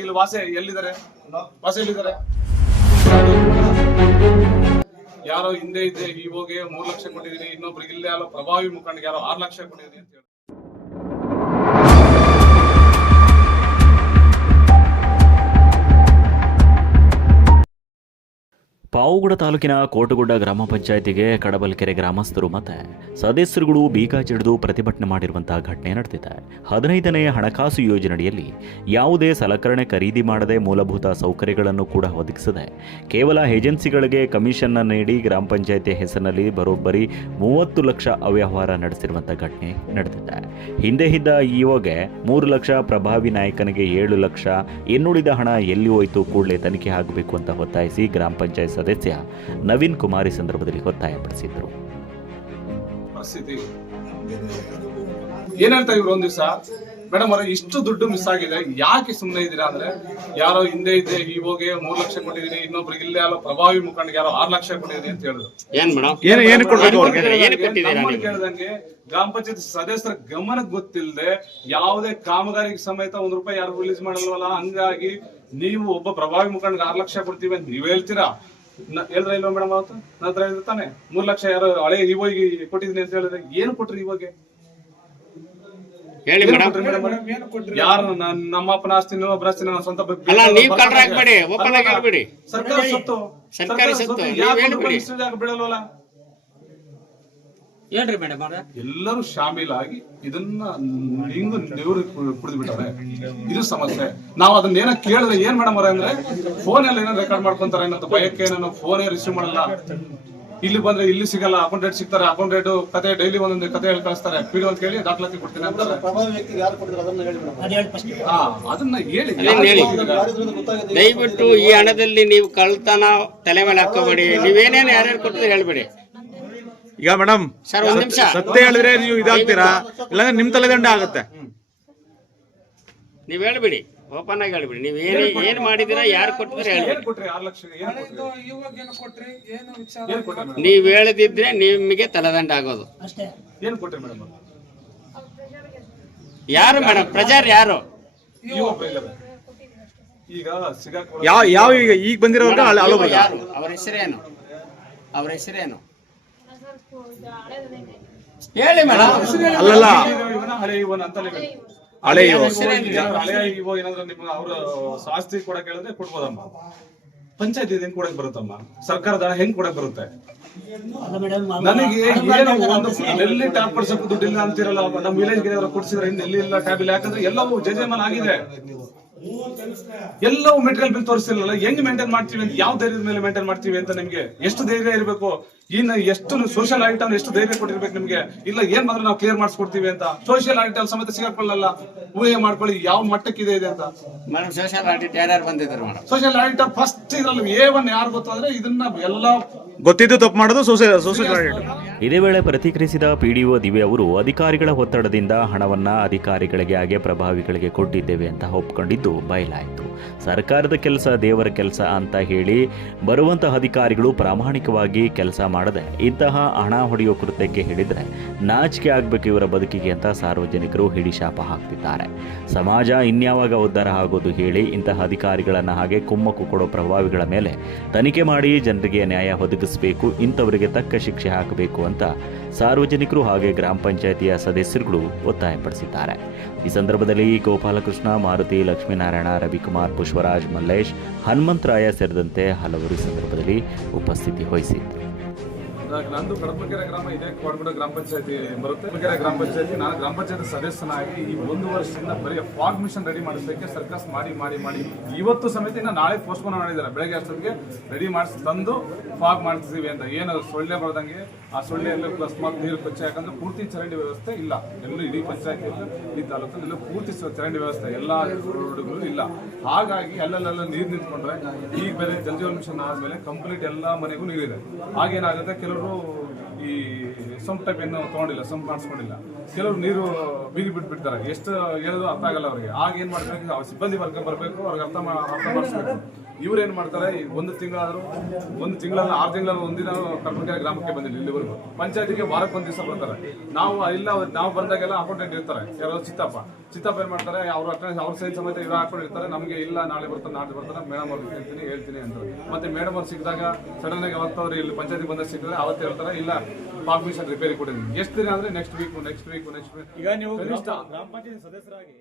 ಇಲ್ಲಿ ವಾಸೆ, ಎಲ್ಲಿದ್ದಾರೆ? ವಾಸೆ ಎಲ್ಲಿದ್ದಾರೆ ಯಾರೋ ಹಿಂದೆ ಇದ್ದೆ ಇವಾಗೆ ಮೂರ್ ಲಕ್ಷ ಕೊಟ್ಟಿದೀನಿ ಇನ್ನೊಬ್ರಿಗೆ ಇಲ್ಲೇ ಯಾರೋ ಪ್ರಭಾವಿ ಮುಖಂಡ ಯಾರೋ ಆರ್ ಲಕ್ಷ ಕೊಟ್ಟಿದೀನಿ ಅಂತ ಹೇಳಿ. ಪಾವುಗಡ ತಾಲೂಕಿನ ಕೋಟಗುಡ್ಡ ಗ್ರಾಮ ಪಂಚಾಯತಿಗೆ ಕಡಬಲ್ಕೆರೆ ಗ್ರಾಮಸ್ಥರು ಮತ್ತೆ ಸದಸ್ಯರುಗಳು ಬೀಗ ಚಿಡಿದು ಪ್ರತಿಭಟನೆ ಮಾಡಿರುವಂತಹ ಘಟನೆ ನಡೆದಿದೆ. ಹದಿನೈದನೇ ಹಣಕಾಸು ಯೋಜನೆಯಡಿಯಲ್ಲಿ ಯಾವುದೇ ಸಲಕರಣೆ ಖರೀದಿ ಮಾಡದೆ ಮೂಲಭೂತ ಸೌಕರ್ಯಗಳನ್ನು ಕೂಡ ಒದಗಿಸದೆ. ಕೇವಲ ಏಜೆನ್ಸಿಗಳಿಗೆ ಕಮಿಷನ್ನ ನೀಡಿ ಗ್ರಾಮ ಪಂಚಾಯಿತಿ ಹೆಸರಿನಲ್ಲಿ ಬರೋಬ್ಬರಿ ಮೂವತ್ತು ಲಕ್ಷ ಅವ್ಯವಹಾರ ನಡೆಸಿರುವಂಥ ಘಟನೆ ನಡೆದಿದೆ. ಹಿಂದೆ ಇದ್ದ ಇಒಗೆ ಮೂರು ಲಕ್ಷ, ಪ್ರಭಾವಿ ನಾಯಕನಿಗೆ ಏಳು ಲಕ್ಷ, ಇನ್ನುಳಿದ ಹಣ ಎಲ್ಲಿ ಹೋಯಿತು ಕೂಡಲೇ ತನಿಖೆ ಆಗಬೇಕು ಅಂತ ಒತ್ತಾಯಿಸಿ ಗ್ರಾಮ ಪಂಚಾಯತ್ ಸದಸ್ಯ ನವೀನ್ ಕುಮಾರ್ ಈ ಸಂದರ್ಭದಲ್ಲಿ ಒತ್ತಾಯಪಡಿಸಿದ್ರು. ಏನಂತ ಏನ್ ಹೇಳ್ತಾ ಇವ್ರು ಒಂದ್ ದಿವಸ? ಮೇಡಮ್ ಅವ್ರ ಇಷ್ಟು ದುಡ್ಡು ಮಿಸ್ ಆಗಿದೆ. ಯಾಕೆ ಸುಮ್ಮನೆ ಇದ್ದೀರಾ ಅಂದ್ರೆ ಯಾರೋ ಹಿಂದೆ ಇದ್ದೆ ಇವಾಗೆ ಮೂರ್ ಲಕ್ಷ ಕೊಟ್ಟಿದೀನಿ ಇನ್ನೊಬ್ರಿಗೆ ಇಲ್ಲೇ ಯಾರೋ ಪ್ರಭಾವಿ ಮುಖಂಡ ಯಾರೋ ಆರ್ ಲಕ್ಷ ಕೊಟ್ಟಿದೀನಿ ಅಂತ ಹೇಳಿದ್ರು? ಕೇಳ್ದಂಗೆ ಗ್ರಾಮ ಪಂಚಾಯತ್ ಸದಸ್ಯರ ಗಮನಕ್ಕೆ ಗೊತ್ತಿಲ್ಲದೆ ಯಾವುದೇ ಕಾಮಗಾರಿಗೆ ಸಮೇತ ಒಂದ್ ರೂಪಾಯಿ ಯಾರು ರಿಲೀಸ್ ಮಾಡಲ್ವಲ್ಲ? ಹಂಗಾಗಿ ನೀವು ಒಬ್ಬ ಪ್ರಭಾವಿ ಮುಖಂಡ ಆರ್ ಲಕ್ಷ ಕೊಡ್ತೀವಿ ಅಂತ ನೀವ್ ಹೇಳ್ತೀರಾ? ನ- ಹೇಳಿದ್ರ ಇಲ್ವಾ ಮೇಡಮ್ ಅವತ್ತು? ನಂತರ ಹತ್ರ ಹೇಳಿದ್ರೆ ತಾನೆ. ಮೂರ್ ಲಕ್ಷ ಯಾರು ಹಳೆ ಇವಾಗಿ ಕೊಟ್ಟಿದ್ದೀನಿ ಅಂತ ಹೇಳಿದ್ರೆ ಏನು ಕೊಟ್ರಿ ಇವಾಗ? ಹೇಳಿ ಮೇಡಮ್. ಯಾರು ನಮ್ಮ ಅಪ್ಪನ ಆಸ್ತಿ ಇನ್ನೊಬ್ಬರ ಆಸ್ತಿ ನನ್ನ ಸ್ವಂತ ಅಲ್ಲ, ನೀವ್. ಕಳ್ರ ಹಾಕ್ಬೇಡಿ, open ಆಗಿ? ಹೇಳ್ಬೇಡಿ. ಸರ್ಕಾರ ಸತ್ತು ಸರ್ಕಾರಿ ಸತ್ತು ಬಿಡಲ್ವಲ್ಲ ಹೇಳ್ರಿ ಮೇಡಮ್ ಅವ್ರ. ಎಲ್ಲರೂ ಶಾಮೀಲಾಗಿ ಇದನ್ನ ಹಿಂಗ್ ದೇವ್ರು ಕುಡಿದು ಬಿಟ್ಟಾರೆ ಇದು ಸಮಸ್ಯೆ. ನಾವು ಅದನ್ನ ಏನೋ ಕೇಳಿದ್ರೆ ಏನ್ ಮೇಡಮ್ ಅವ್ರೆ ಅಂದ್ರೆ ಫೋನ್ ಅಲ್ಲಿ ಏನೋ ರೆಕಾರ್ಡ್ ಮಾಡ್ಕೊಂತಾರೆ ಅನ್ನೋ ಭಯಕ್ಕೆ ನಾನು ಫೋನೇ ರಿಸೀವ್ ಮಾಡಲ್ಲ. ಇಲ್ಲಿ ಬಂದ್ರೆ ಇಲ್ಲಿ ಸಿಗಲ್ಲ ಅಕೌಂಟ್ ರೇಟ್ ಸಿಗ್ತಾರೆ ಅಕೌಂಟ್ ರೇಟ್ ಕತೆ ಡೈಲಿ ಒಂದೊಂದು ಕತೆ ಹೇಳಿ ಕಳಿಸ್ತಾರೆ. ಪಿ ಅಂತ ಕೇಳಿ ದಾಖಲಾತಿ ಕೊಡ್ತೀನಿ ಅಂತಾರೆ ಅದ್ ಹೇಳಿ ಫಸ್ಟ್ ಹಾ ಅದನ್ನ ಹೇಳಿ. ಅದನ್ನ ಹೇಳಿ. ದಯವಿಟ್ಟು ಈ ಹಣದಲ್ಲಿ ನೀವು ಕಳ್ತನ ತಲೆ ಮೇಲೆ ಹಾಕೋಬೇಡಿ. ನೀವೇನೇನು ಯಾರ್ಯಾರು ಕೊಟ್ಟಿದ್ರೆ ಹೇಳ್ಬೇಡಿ. ಈಗ ಮೇಡಮ್ ಸರ್ ಒಂದ್ ನಿಮಿಷ. ಸತ್ಯ ಹೇಳಿದ್ರೆ ನೀವು ಇದಾಗ್ತೀರಾ? ಇಲ್ಲಾಂದ್ರೆ ನಿಮ್ ತಲೆದಂಡ ಆಗುತ್ತೆ. ನೀವ್ ಹೇಳ್ಬಿಡಿ ಓಪನ್ ಆಗಿ ಹೇಳ್ಬಿಡಿ. ನೀವ್ ಏನ್ ಏನ್ ಮಾಡಿದಿರಾ ಯಾರು ಕೊಟ್ಟಿದ್ರೆ ಹೇಳ್ಬಿಡಿ? ನೀವ್ ಹೇಳದಿದ್ರೆ ನಿಮಗೆ ತಲೆದಂಡ ಆಗೋದು. ಯಾರು ಮೇಡಮ್? ಪ್ರಜಾರ್ ಯಾರು? ಈಗ ಸಿಗಾಕ್ ಯಾವ ಯಾವ ಈಗ ಈಗ ಬಂದಿರೋ ಅವ್ರ ಹೆಸರೇನು? ಅವ್ರ ಹೆಸರೇನು? ಹೇಳಿ ಮೇಡಮ್ ಅಲ್ಲಲ್ಲ. ಹಳೆ ಇವನ ಅಂತಲೇ ಹಳೆ. ಇವು. ಏನಾದ್ರು ಹಳೆಯ ಇವು ಏನಾದ್ರು ನಿಮ್ಗೆ ಅವ್ರ ಆಸ್ತಿ ಕೊಡಕ್ ಹೇಳಿದ್ರೆ ಕೊಡ್ಬೋದಮ್ಮ. ಪಂಚಾಯತ್ ಹೆಂಗ್ ಕೊಡಕ್ ಬರುತ್ತಮ್ಮ? ಸರ್ಕಾರದ ಹಣ ಹೆಂಗ್ ಕೊಡಕ್ ಬರುತ್ತೆ? ನನಗೆ ಏನು ಒಂದು ಎಲ್ಲಿ ಟ್ಯಾಪ್ ಕೊಡ್ಸಕ್ ದುಡ್ಡಿಲ್ಲ ಅಂತಿರಲ್ಲ ನಮ್ಮ ವಿಲೇಜ್ ಏನಾದ್ರು ಕೊಡ್ಸಿದ್ರೆ ಇನ್ನು ಎಲ್ಲಿ ಇಲ್ಲ ಟ್ಯಾಬ್ ಇಲ್ಲ ಯಾಕಂದ್ರೆ ಎಲ್ಲವೂ ಜಜಮಾನ ಆಗಿದೆ. ಎಲ್ಲವೂ ಮೆಟೀರಿಯಲ್ ಬಿಲ್ ತೋರಿಸಿರಲ್ಲ ಹೆಂಗ್ ಮೇಂಟೈನ್ ಮಾಡ್ತೀವಿ ಅಂತ ಯಾವ ಧೈರ್ಯದ ಮೇಲೆ ಮೇಂಟೈನ್ ಮಾಡ್ತೀವಿ ಅಂತ ನಿಮ್ಗೆ? ಎಷ್ಟು ಧೈರ್ಯ ಇರಬೇಕು? ಇನ್ನು ಎಷ್ಟು ಸೋಷಿಯಲ್ ಐಟಮ್ ಎಷ್ಟು ಧೈರ್ಯ ಕೊಟ್ಟಿರ್ಬೇಕು ನಿಮ್ಗೆ? ಇಲ್ಲ ಏನ್ ಬಂದ್ರೆ ನಾವು ಕ್ಲಿಯರ್ ಮಾಡಿಸ್ಕೊಡ್ತೀವಿ ಅಂತ. ಸೋಷಿಯಲ್ ಐಟಮ್ ಸಮೇತ ಸಿಗಾಕೊಳ್ಳಲ್ಲ ಊಹೆ ಮಾಡ್ಕೊಳ್ಳಿ ಯಾವ ಮಟ್ಟಕ್ಕೆ ಇದೆ ಅಂತ. ಮೇಡಮ್ ಸೋಷಿಯಲ್ ಆಡಿಟ್ ಯಾರ್ಯಾರು ಬಂದಿದ್ರು ಮೇಡಮ್? ಸೋಷಿಯಲ್ ಐಟಮ್ ಫಸ್ಟ್ ಇದ್ರಲ್ಲಿ ಎ ಒನ್ ಯಾರು ಗೊತ್ತು ಅಂದ್ರೆ ಇದನ್ನ ಎಲ್ಲ ಗೊತ್ತಿದ್ದು ತಪ್ಪು ಮಾಡೋದು ಸೋಷಿಯಲ್ ಸೋಷಿಯಲ್ ಆಡಿಟ್ ಇದೇ ವೇಳೆ ಪ್ರತಿಕ್ರಿಯಿಸಿದ ಪಿಡಿಒ ದಿವೆ ಅವರು ಅಧಿಕಾರಿಗಳ ಒತ್ತಡದಿಂದ ಹಣವನ್ನ ಅಧಿಕಾರಿಗಳಿಗೆ ಹಾಗೆ ಪ್ರಭಾವಿಗಳಿಗೆ ಕೊಟ್ಟಿದ್ದೇವೆ ಅಂತ ಒಪ್ಕೊಂಡಿದ್ದು ಬಯಲಾಯಿತು. ಸರ್ಕಾರದ ಕೆಲಸ ದೇವರ ಕೆಲಸ ಅಂತ ಹೇಳಿ ಬರುವಂತಹ ಅಧಿಕಾರಿಗಳು ಪ್ರಾಮಾಣಿಕವಾಗಿ ಕೆಲಸ ಮಾಡದೆ ಇಂತಹ ಹಣ ಹೊಡೆಯೋ ಕೃತ್ಯಕ್ಕೆ ಹೇಳಿದರೆ ನಾಚಿಕೆ ಆಗಬೇಕು ಇವರ ಬದುಕಿಗೆ ಅಂತ ಸಾರ್ವಜನಿಕರು ಹಿಡಿಶಾಪ ಹಾಕ್ತಿದ್ದಾರೆ. ಸಮಾಜ ಇನ್ಯಾವಾಗ ಉದ್ಧಾರ ಆಗೋದು ಹೇಳಿ ಇಂತಹ ಅಧಿಕಾರಿಗಳನ್ನು ಹಾಗೆ ಕುಮ್ಮಕ್ಕು ಕೊಡೋ ಪ್ರಭಾವಿಗಳ ಮೇಲೆ ತನಿಖೆ ಮಾಡಿ ಜನರಿಗೆ ನ್ಯಾಯ ಒದಗಿಸಬೇಕು, ಇಂಥವರಿಗೆ ತಕ್ಕ ಶಿಕ್ಷೆ ಹಾಕಬೇಕು ಅಂತ ಸಾರ್ವಜನಿಕರು ಹಾಗೆ ಗ್ರಾಮ ಪಂಚಾಯಿತಿಯ ಸದಸ್ಯರುಗಳು ಒತ್ತಾಯಪಡಿಸಿದ್ದಾರೆ. ಈ ಸಂದರ್ಭದಲ್ಲಿ ಗೋಪಾಲಕೃಷ್ಣ, ಮಾರುತಿ ಲಕ್ಷ್ಮೀನಾರಾಯಣ, ರವಿಕುಮಾರ್ ಪುಷ್ಪರಾಜ್, ಮಲ್ಲೇಶ್, ಹನುಮಂತರಾಯ ಸೇರಿದಂತೆ ಹಲವರು ಸಂದರ್ಭದಲ್ಲಿ ಉಪಸ್ಥಿತಿ ವಹಿಸಿದ್ದರು. ನಂದು ಕಡಪಕೆರೆ ಗ್ರಾಮ ಇದೆ ಕೋಡ್ಗುಡ ಗ್ರಾಮ ಪಂಚಾಯತಿ ಬರುತ್ತೆ. ಕಡಪಕೆರೆ ಗ್ರಾಮ ಪಂಚಾಯತಿ, ನಾನು ಗ್ರಾಮ ಪಂಚಾಯತಿ ಸದಸ್ಯನಾಗಿ ಈ ಒಂದು ವರ್ಷದಿಂದ ಬರೀ ಫಾಗ್ ಮಿಷನ್ ರೆಡಿ ಮಾಡಿಸಲಿಕ್ಕೆ ಸರ್ಕಸ್ ಮಾಡಿ ಮಾಡಿ ಮಾಡಿ ಇವತ್ತು ಸಮೇತ ಇನ್ನು ನಾಳೆ ಪೋಸ್ಟ್ಪೋನ್ ಮಾಡಿದ್ದಾರೆ. ಬೆಳಗ್ಗೆ ಅಷ್ಟೊತ್ತಿಗೆ ರೆಡಿ ಮಾಡಿಸಿ ತಂದು ಫಾಗ್ ಮಾಡಿಸ್ತೀವಿ ಅಂತ. ಏನು ಸೊಳ್ಳೆ ಬರದಂಗೆ ಆ ಸೊಳ್ಳೆಯಲ್ಲಿ ಅಕಸ್ಮಾತ್ ನೀರು ಕೊಚ್ಚೆ ಯಾಕಂದ್ರೆ ಪೂರ್ತಿ ಚರಂಡಿ ವ್ಯವಸ್ಥೆ ಇಲ್ಲ. ಎಲ್ಲರೂ ಇಡೀ ಪಂಚಾಯತಿ ಈ ತಾಲೂಕಲ್ಲಿ ಪೂರ್ತಿ ಚರಂಡಿ ವ್ಯವಸ್ಥೆ ಎಲ್ಲ ರೋಡ್ಗಳು ಇಲ್ಲ. ಹಾಗಾಗಿ ಅಲ್ಲಲ್ಲೆಲ್ಲ ನೀರು ನಿಂತ್ಕೊಂಡ್ರೆ ಈಗ ಬೇರೆ ಜಲಜೀವನ್ ಮಿಷನ್ ಆದಮೇಲೆ ಕಂಪ್ಲೀಟ್ ಎಲ್ಲ ಮನೆಗೂ ನೀರಿದೆ. ಆಗೇನಾಗುತ್ತೆ ಕೆಲವರು ಈ ಸಂಪ್ ಟೈಪ್ ಏನು ತಗೊಂಡಿಲ್ಲ ಸಂಪ್ ಮಾಡಿಸ್ಕೊಂಡಿಲ್ಲ. ಕೆಲವರು ನೀರು ಬೀದಿ ಬಿಟ್ಟು ಬಿಡ್ತಾರೆ ಎಷ್ಟು ಹೇಳೋದು ಅರ್ಥ ಆಗಲ್ಲ ಅವರಿಗೆ. ಆಗ ಏನು ಮಾಡ್ಬೇಕು? ಅವ್ರ ಸಿಬ್ಬಂದಿ ವರ್ಗ ಬರಬೇಕು, ಅವ್ರಿಗೆ ಅರ್ಥ ಅರ್ಥ ಮಾಡಿಸ್ಬೇಕು. ಇವ್ರು ಏನ್ ಮಾಡ್ತಾರೆ? ಒಂದು ತಿಂಗಳಾದರೂ, ಒಂದು ತಿಂಗಳಲ್ಲ, ಆರು ತಿಂಗಳಲ್ಲಿ ಒಂದಿನ ಕರ್ಮಕೆರೆ ಗ್ರಾಮಕ್ಕೆ ಬಂದಿಲ್ಲ ಇಲ್ಲಿವರೆಗೂ. ಪಂಚಾಯತಿಗೆ ವಾರಕ್ಕೆ ಒಂದ್ ದಿವಸ ಬರ್ತಾರೆ. ನಾವು ಇಲ್ಲ, ನಾವು ಬಂದಾಗೆಲ್ಲ ಅಕೌಂಟೆಂಟ್ ಇರ್ತಾರೆ. ಯಾರೋ ಚಿತ್ತಪ್ಪ. ಚಿತ್ತಪ್ಪ ಏನು ಮಾಡ್ತಾರೆ? ಅವ್ರ ಹತ್ರ, ಅವ್ರ ಸೈನ್ ಸಮೇತ ಇವ್ರು ಹಾಕೊಂಡಿರ್ತಾರೆ ನಮಗೆ ಇಲ್ಲ, ನಾಳೆ ಬರ್ತಾರೆ ನಾಳೆ ಬರ್ತಾರೆ ಮೇಡಮ್ ಅವ್ರಿಗೆ ಹೇಳ್ತೀನಿ ಹೇಳ್ತೀನಿ ಅಂತ ಮತ್ತೆ ಮೇಡಮ್ ಅವ್ರು ಸಿಕ್ಕಿದಾಗ ಸಡನ್ ಆಗಿ ಅವತ್ತು ಅವ್ರು ಇಲ್ಲಿ ಪಂಚಾಯತಿ ಬಂದಾಗ ಸಿಕ್ಕಿದ್ರೆ ಅವತ್ತು ಹೇಳ್ತಾರೆ ಇಲ್ಲ ಪಾರ್ಮಿಷನ್ ರಿಪೇರಿ ಕೊಟ್ಟಿದ್ದೀನಿ. ಎಷ್ಟು ದಿನ ಅಂದ್ರೆ next week next week next week ಈಗ ನೀವು ಗ್ರಾಮ ಪಂಚಾಯತ್ ಸದಸ್ಯರಾಗಿ